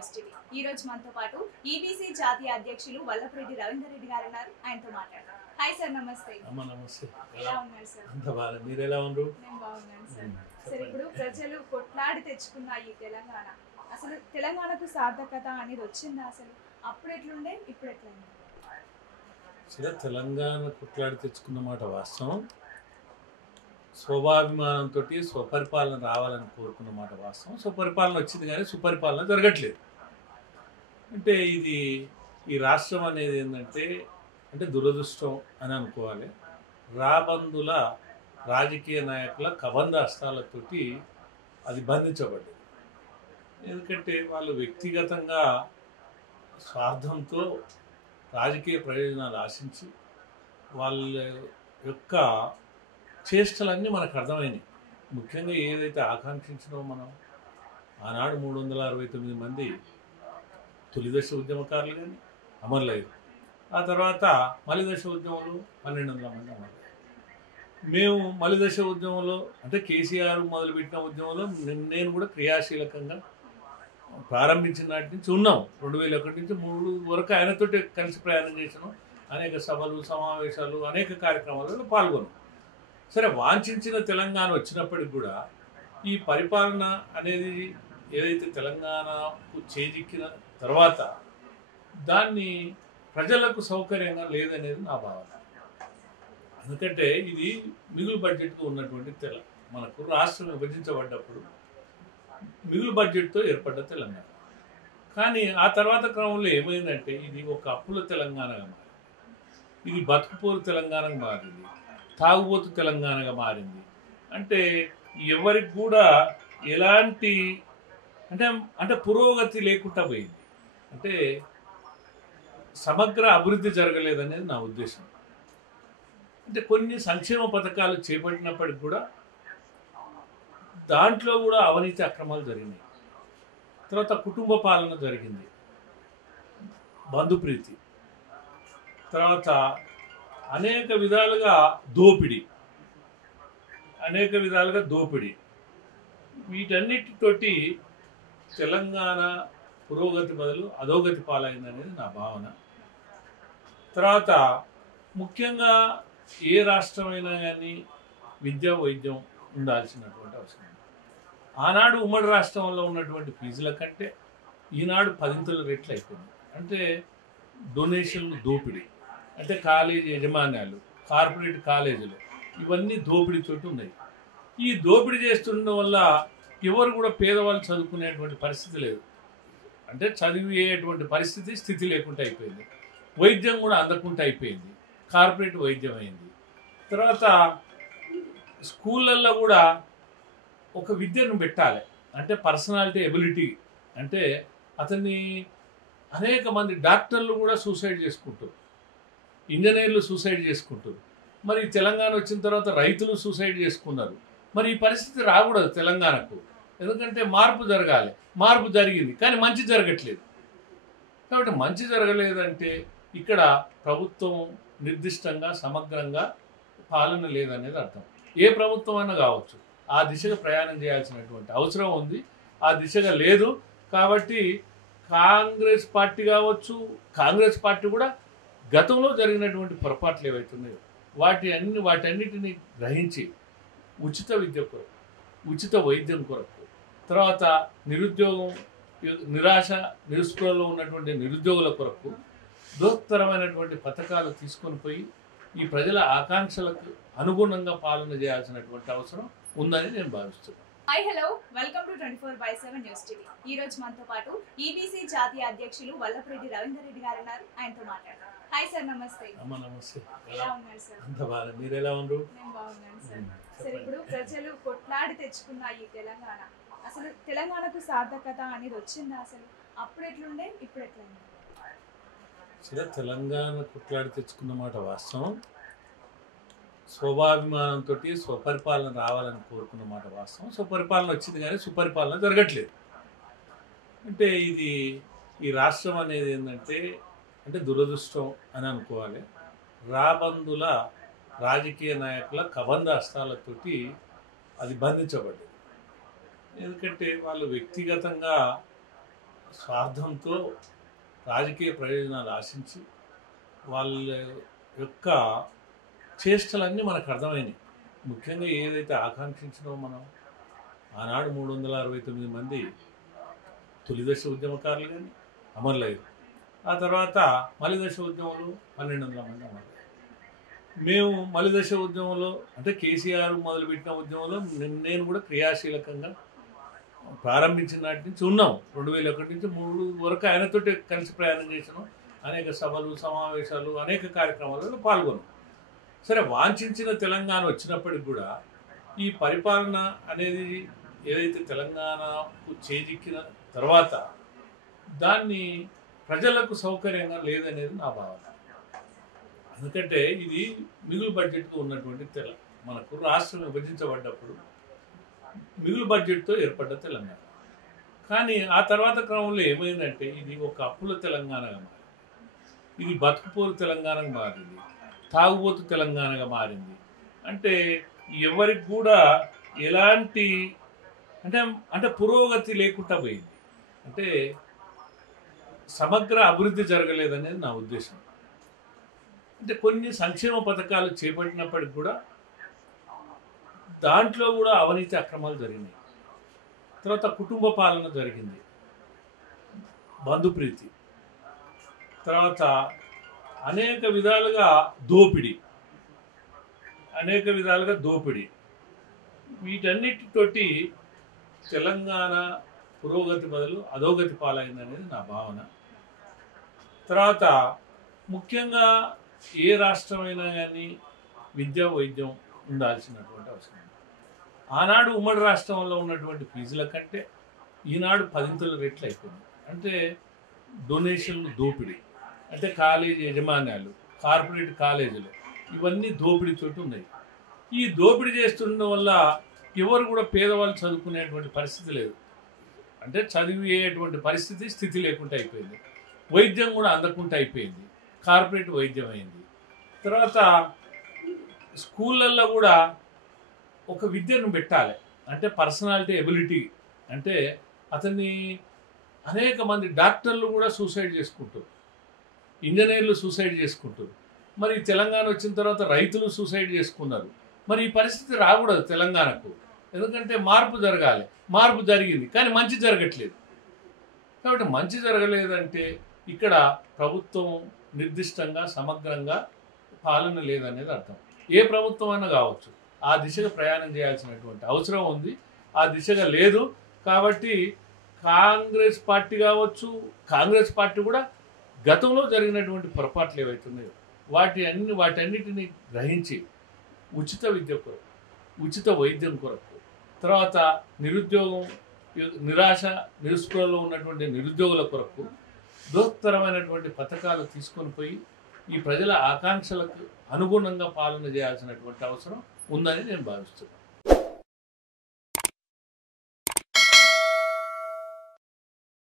News TV ఈ రోజు మనతో పాటు ఈబీసీ జాతీయ అధ్యక్షులు వల్లపురెడ్డి రవీందర్ రెడ్డి గారు ఉన్నారు. ఆయనతో మాట్లాడదాం. హాయ్ సార్, నమస్తే. అమ్మ నమస్తే. ఎలా ఉన్నారు సార్? అంత బాగా, మీరు ఎలా ఉన్నారు? నేను బాగున్నాను సార్. సార్, ఇప్పుడు ప్రజలు కొట్లాడి తెచ్చుకున్న ఈ తెలంగాణ, అసలు తెలంగాణకు సార్థకత అనేది వచ్చిందా? అసలు అప్పుడు ఎట్లుండే, ఇప్పుడు ఎట్లుండే? సరే, తెలంగాణ కొట్లాడి తెచ్చుకున్న మాట వాస్తవం. స్వభాభిమానంతో స్వపరిపాలన రావాలని కోరుకున్న మాట వాస్తవం. స్వపరిపాలన వచ్చింది కానీ సుపరిపాలన జరగట్లేదు. అంటే ఇది ఈ రాష్ట్రం అనేది ఏంటంటే దురదృష్టం అని అనుకోవాలి. రాబందుల రాజకీయ నాయకుల కబంధ హస్తాలతోటి అది బంధించబడ్డది. ఎందుకంటే వాళ్ళు వ్యక్తిగతంగా స్వార్థంతో రాజకీయ ప్రయోజనాలు ఆశించి వాళ్ళ యొక్క చేష్టలన్నీ మనకు అర్థమైనాయి. ముఖ్యంగా ఏదైతే ఆకాంక్షించినో మనం ఆనాడు 369 మంది తొలిదశ ఉద్యమకారులు కానీ అమరులయ్యారు. ఆ తర్వాత మలిదశ ఉద్యమంలో 1200 మంది అమరులయ్యారు. మేము మలిదశ ఉద్యమంలో కేసీఆర్ మొదలుపెట్టిన ఉద్యమంలో నేను కూడా క్రియాశీలకంగా ప్రారంభించిన నాటి నుంచి ఉన్నాం. 2001 నుంచి 3 వరకు ఆయనతో కలిసి ప్రయాణం చేసినాం. అనేక సభలు, సమావేశాలు, అనేక కార్యక్రమాలలో పాల్గొన్నాం. సరే, వాంఛించిన తెలంగాణ వచ్చినప్పటికి కూడా ఈ పరిపాలన అనేది ఏదైతే తెలంగాణకు చేజిక్కిన తర్వాత దాన్ని ప్రజలకు సౌకర్యంగా లేదనేది నా భావన. ఎందుకంటే ఇది మిగులు బడ్జెట్కు ఉన్నటువంటి మనకు రాష్ట్రం విభజించబడ్డప్పుడు మిగులు బడ్జెట్తో ఏర్పడ్డ తెలంగాణ. కానీ ఆ తర్వాత క్రమంలో ఏమైందంటే ఇది ఒక అప్పుల తెలంగాణగా మారింది, ఇది బతుకుపోరు తెలంగాణగా మారింది, తాగుబోతు తెలంగాణగా మారింది. అంటే ఎవరికి కూడా ఎలాంటి పురోగతి లేకుండా పోయింది. సమగ్ర అభివృద్ధి జరగలేదనేది నా ఉద్దేశం. కొన్ని సంక్షేమ పథకాలు చేపట్టినప్పటికి కూడా దాంట్లో కూడా అవినీతి అక్రమాలు జరిగినాయి. తర్వాత కుటుంబ పాలన జరిగింది, బంధుప్రీతి, తర్వాత అనేక విధాలుగా దోపిడీ, వీటన్నిటితోటి తెలంగాణ పురోగతి బదులు అధోగతి పాలైందనేది నా భావన. తర్వాత ముఖ్యంగా ఏ రాష్ట్రమైనా కానీ విద్య, వైద్యం ఉండాల్సినటువంటి అవసరం. ఆనాడు ఉమ్మడి రాష్ట్రంలో ఉన్నటువంటి ఫీజుల కంటే ఈనాడు 10 రెట్లు అయిపోయింది. డొనేషన్లు దోపిడీ, కాలేజీ యజమాన్యాలు, కార్పొరేట్ కాలేజీలు, ఇవన్నీ దోపిడీతోటి ఉన్నాయి. ఈ దోపిడీ చేస్తుండడం వల్ల ఎవరు కూడా పేదవాళ్ళు చదువుకునేటువంటి పరిస్థితి లేదు. చదివేటువంటి స్థితి లేకుండా అయిపోయింది. వైద్యం కూడా అందకుండా అయిపోయింది, కార్పొరేట్ వైద్యం అయింది. తర్వాత స్కూళ్ళల్లో కూడా ఒక విద్యను పెట్టాలి, పర్సనాలిటీ ఎబిలిటీ, అతన్ని అనేక మంది డాక్టర్లు కూడా సూసైడ్ చేసుకుంటారు, ఇంజనీర్లు సూసైడ్ చేసుకుంటారు. మరి తెలంగాణ వచ్చిన తర్వాత రైతులు సూసైడ్ చేసుకున్నారు. మరి ఈ పరిస్థితి రాకూడదు తెలంగాణకు. ఎందుకంటే మార్పు జరగాలి, మార్పు జరిగింది కానీ మంచి జరగట్లేదు. కాబట్టి మంచి జరగలేదంటే ఇక్కడ ప్రభుత్వం నిర్దిష్టంగా సమగ్రంగా పాలన లేదనేది అర్థం. ఏ ప్రభుత్వం అయినా కావచ్చు, ఆ దిశగా ప్రయాణం చేయాల్సినటువంటి అవసరం ఉంది. ఆ దిశగా లేదు. కాబట్టి కాంగ్రెస్ పార్టీ కావచ్చు, కాంగ్రెస్ పార్టీ కూడా గతంలో జరిగినటువంటి పొరపాట్లు ఏవైతున్నాయో వాటన్నిటిని గ్రహించి ఉచిత విద్య కొరకు, ఉచిత వైద్యం కొరకు, తర్వాత నిరుస్పృహలో ఉన్నటువంటి నిరుద్యోగుల కొరకు బృహత్తరమైనటువంటి పథకాలు తీసుకొని పోయి ఈ ప్రజల ఆకాంక్షలకు అనుగుణంగా పాలన చేయాల్సినటువంటి అవసరం ఉందని నేను భావిస్తున్నాను. Hi, hello, welcome to 24/7 news TV. ఈ రోజు మనతో పాటు ఈబీసీ జాతీయ అధ్యక్షులు వల్లపురెడ్డి రవీందర్ రెడ్డి గారు ఉన్నారు. ఆయనతో మాట్లాడదాం. హాయ్ సార్, నమస్తే. అమ్మ నమస్తే. ఎలా ఉన్నారు సార్? అంత బాగా, మీరు ఎలా ఉన్నారు? నేను బాగున్నాను సార్. సార్, ఇప్పుడు ప్రజలు కొట్లాడి తెచ్చుకున్న ఈ తెలంగాణ, అసలు తెలంగాణకు సార్థకత అనేది వచ్చిందా? అసలు అప్పుడు ఎట్లుండే, ఇప్పుడు ఎట్లుండే? సరే, తెలంగాణ కొట్లాడి తెచ్చుకున్న మాట వాస్తవం. స్వభాభిమానంతో స్వపరిపాలన రావాలని కోరుకున్న మాట వాస్తవం. స్వపరిపాలన వచ్చింది కానీ సుపరిపాలన జరగట్లేదు. ఇది ఈ రాష్ట్రం అనేది ఏంటంటే దురదృష్టం అని అనుకోవాలి. రాబందుల రాజకీయ నాయకుల కబంధ హస్తాలతోటి అది బంధించబడ్డది. ఎందుకంటే వాళ్ళు వ్యక్తిగతంగా స్వార్థంతో రాజకీయ ప్రయోజనాలు ఆశించి వాళ్ళ యొక్క చేష్టలన్నీ మనకు అర్థమైనాయి. ముఖ్యంగా ఏదైతే ఆకాంక్షించినో మనం ఆనాడు 369 మంది తొలిదశ ఉద్యమకారులు కానీ అమరులయ్యారు. ఆ తర్వాత మలిదశ ఉద్యమంలో 1200 మంది అమరులయ్యారు. మేము మలిదశ ఉద్యమంలో అంటే కేసీఆర్ మొదలుపెట్టిన ఉద్యమంలో నేను కూడా క్రియాశీలకంగా ప్రారంభించిన నాటి నుంచి ఉన్నాం. 2001 నుంచి 3 వరకు ఆయనతో కలిసి ప్రయాణం చేసినాం. అనేక సభలు, సమావేశాలు, అనేక కార్యక్రమాలలో పాల్గొన్నాం. సరే, వాంఛించిన తెలంగాణ వచ్చినప్పటికి కూడా ఈ పరిపాలన అనేది ఏదైతే తెలంగాణకు చేజిక్కిన తర్వాత దాన్ని ప్రజలకు సౌకర్యంగా లేదనేది నా భావన. ఎందుకంటే ఇది మిగులు బడ్జెట్కు ఉన్నటువంటి మనకు రాష్ట్రం విభజించబడ్డప్పుడు మిగులు బడ్జెట్తో ఏర్పడ్డ తెలంగాణ. కానీ ఆ తర్వాత క్రమంలో ఏమైందంటే ఇది ఒక అప్పుల తెలంగాణగా మారింది, ఇది బతుకుపోరు తెలంగాణగా మారింది, తాగుబోతు తెలంగాణగా మారింది. అంటే ఎవరికి కూడా ఎలాంటి అంటే పురోగతి లేకుండా పోయింది. అంటే సమగ్ర అభివృద్ధి జరగలేదనేది నా ఉద్దేశం. అంటే కొన్ని సంక్షేమ పథకాలు చేపట్టినప్పటికి కూడా దాంట్లో కూడా అవినీతి అక్రమాలు జరిగినాయి. తర్వాత కుటుంబ పాలన జరిగింది, బంధుప్రీతి, తర్వాత అనేక విధాలుగా దోపిడీ, వీటన్నిటితోటి తెలంగాణ పురోగతి బదులు అధోగతి పాలైందనేది నా భావన. తర్వాత ముఖ్యంగా ఏ రాష్ట్రమైనా కానీ విద్య, వైద్యం ఉండాల్సినటువంటి అవసరం. ఆనాడు ఉమ్మడి రాష్ట్రంలో ఉన్నటువంటి ఫీజుల కంటే ఈనాడు 10 రెట్లు అయిపోయింది. అంటే డొనేషన్లు, దోపిడీ, అంటే కాలేజీ యజమాన్యాలు, కార్పొరేట్ కాలేజీలు, ఇవన్నీ దోపిడీతోటి ఉన్నాయి. ఈ దోపిడీ చేస్తుండడం వల్ల ఎవరు కూడా పేదవాళ్ళు చదువుకునేటువంటి పరిస్థితి లేదు. అంటే చదివేటువంటి స్థితి లేకుండా అయిపోయింది. వైద్యం కూడా అందకుండా అయిపోయింది, కార్పొరేట్ వైద్యం అయింది. తర్వాత స్కూళ్ళల్లో కూడా ఒక విద్యను పెట్టాలి, అంటే పర్సనాలిటీ, ఎబిలిటీ, అంటే అతన్ని అనేక మంది డాక్టర్లు కూడా సూసైడ్ చేసుకుంటారు, ఇంజనీర్లు సూసైడ్ చేసుకుంటారు. మరి తెలంగాణ వచ్చిన తర్వాత రైతులు సూసైడ్ చేసుకున్నారు. మరి ఈ పరిస్థితి రాకూడదు తెలంగాణకు. ఎందుకంటే మార్పు జరగాలి, మార్పు జరిగింది కానీ మంచి జరగట్లేదు. కాబట్టి మంచి జరగలేదంటే ఇక్కడ ప్రభుత్వం నిర్దిష్టంగా సమగ్రంగా పాలన లేదనేది అర్థం. ఏ ప్రభుత్వం అన్నా కావచ్చు, ఆ దిశగా ప్రయాణం చేయాల్సినటువంటి అవసరం ఉంది. ఆ దిశగా లేదు. కాబట్టి కాంగ్రెస్ పార్టీ కావచ్చు, కాంగ్రెస్ పార్టీ కూడా గతంలో జరిగినటువంటి పొరపాట్లు ఏవైతున్నాయో వాటన్నిటిని గ్రహించి ఉచిత విద్య కొరకు, ఉచిత వైద్యం కొరకు, తర్వాత నిరుద్యోగం, నిరుస్పృహలో ఉన్నటువంటి నిరుద్యోగుల కొరకు బృహత్తరమైనటువంటి పథకాలు తీసుకొని పోయి ఈ ప్రజల ఆకాంక్షలకు అనుగుణంగా పాలన చేయాల్సినటువంటి అవసరం ఉందని నేను భావిస్తున్నాను.